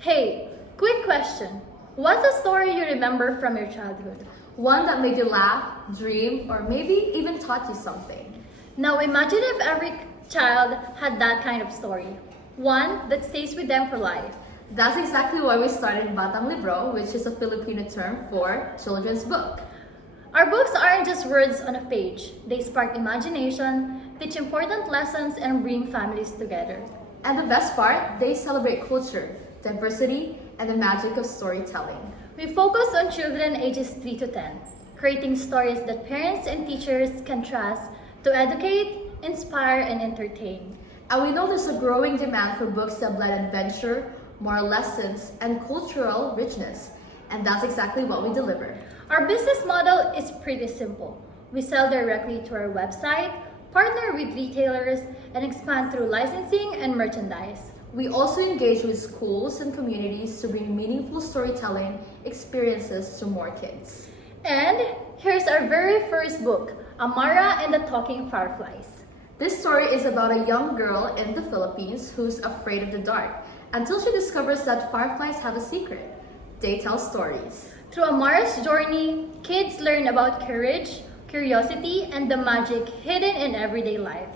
Hey, quick question. What's a story you remember from your childhood? One that made you laugh, dream, or maybe even taught you something. Now imagine if every child had that kind of story. One that stays with them for life. That's exactly why we started Batang Libro, which is a Filipino term for children's book. Our books aren't just words on a page. They spark imagination, teach important lessons, and bring families together. And the best part, they celebrate culture, diversity, and the magic of storytelling. We focus on children ages 3 to 10, creating stories that parents and teachers can trust to educate, inspire, and entertain. And we know there's a growing demand for books that blend adventure, moral lessons, and cultural richness. And that's exactly what we deliver. Our business model is pretty simple. We sell directly to our website, partner with retailers, and expand through licensing and merchandise. We also engage with schools and communities to bring meaningful storytelling experiences to more kids. And here's our very first book, Amara and the Talking Fireflies. This story is about a young girl in the Philippines who's afraid of the dark until she discovers that fireflies have a secret. They tell stories. Through Amara's journey, kids learn about courage, curiosity, and the magic hidden in everyday life.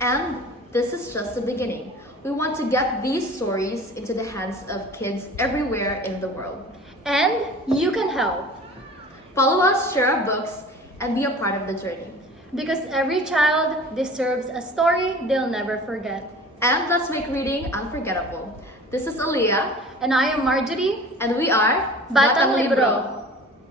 And this is just the beginning. We want to get these stories into the hands of kids everywhere in the world. And you can help. Follow us, share our books, and be a part of the journey. Because every child deserves a story they'll never forget. And let's make reading unforgettable. This is Aaliyah. And I am Marjorie. And we are Batang Libro.